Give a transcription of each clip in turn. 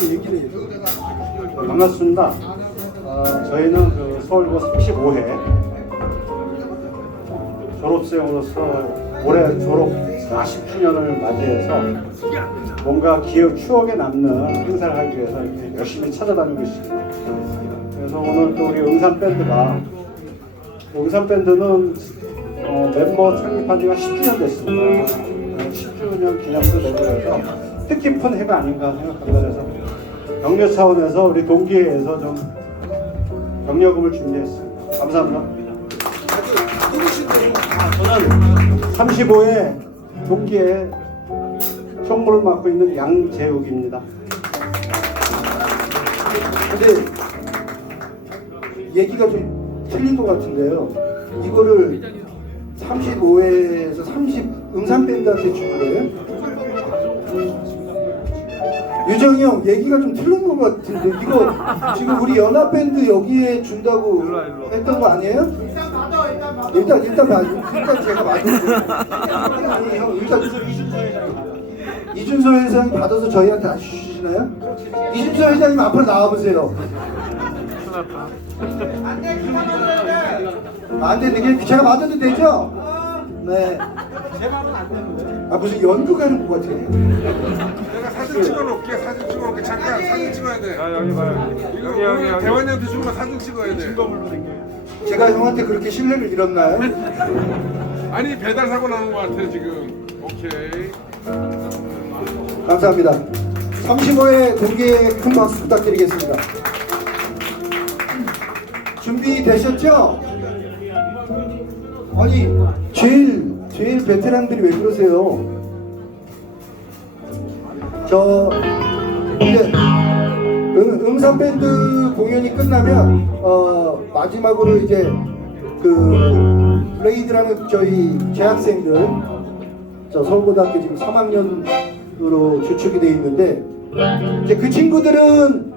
해요. 반갑습니다. 어, 저희는 그 서울고 35회 졸업생으로서 올해 졸업 40주년을 맞이해서 뭔가 기억 추억에 남는 행사를 하기 위해서 이렇게 열심히 찾아다니고 있습니다. 그래서 오늘 또 우리 응산 밴드가 응산 밴드는 어, 멤버 창립한 지가 10주년 됐습니다. 어, 10주년 기념도 그래서 뜻깊은 해가 아닌가 생각합니다. 그래서 격려 차원에서 우리 동기회에서 좀 격려금을 준비했습니다. 감사합니다. 저는 35회 동기회 총무를 맡고 있는 양재욱입니다. 근데 얘기가 좀 틀린 것 같은데요. 이거를 35회에서 30 응산밴드한테 준 거예요? 유정이 형 얘기가 좀 틀린 것 같은데 이거 지금 우리 연합밴드 여기에 준다고 했던 거 아니에요? 일단 일단 봐 일단 제가 맞을게요. 아니 형 일단 이준서 회장이 받아서 저희한테 안 주시나요? 이준서 회장님 앞으로 나와보세요. 안 되는 게 제가 맞아도 되죠? 네. 제 말은 안 되는데. 아 무슨 연극하는 것 같아. 사진 찍어놓을게 사진 찍어놓을게 잠깐 사진 찍어야 돼 아 여기 봐요. 이거 여기 여기 여기. 대환이한테 주는 거 사진 찍어야 돼 제가 형한테 그렇게 신뢰를 잃었나요? 아니 배달 사고 나는 거 같아 지금 오케이 감사합니다. 35회 동기에 큰 박수 부탁드리겠습니다. 준비되셨죠? 아니 제일 제일 베테랑들이 왜 그러세요? 저 이제 음, 음산 밴드 공연이 끝나면 어, 마지막으로 이제 그 레이드라는 저희 재학생들 저 서울고등학교 지금 3학년으로 주축이 돼 있는데 이제 그 친구들은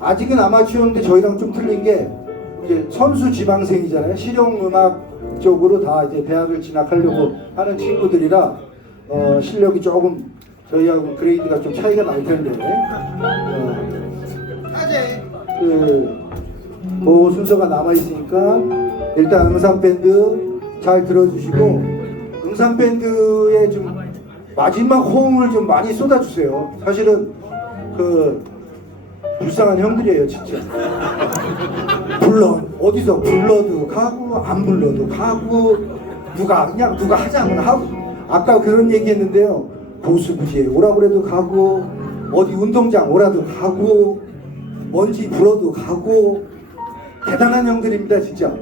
아직은 아마추어인데 저희랑 좀 틀린 게 이제 선수 지망생이잖아요. 실용 음악 쪽으로 다 이제 대학을 진학하려고 하는 친구들이라 어, 실력이 조금 저희하고 그레이드가 좀 차이가 날 텐데 어, 그, 그 순서가 남아 있으니까 일단 응산 밴드 잘 들어주시고 응산 밴드에 좀 마지막 호응을 좀 많이 쏟아주세요. 사실은 그 불쌍한 형들이에요, 진짜. 불러 어디서 불러도 가고 안 불러도 가고 누가 그냥 누가 하자면 하고 아까 그런 얘기했는데요. 보수부지에 오라 그래도 가고 어디 운동장 오라도 가고 먼지 불어도 가고 대단한 형들입니다, 진짜.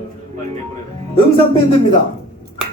응산 밴드입니다.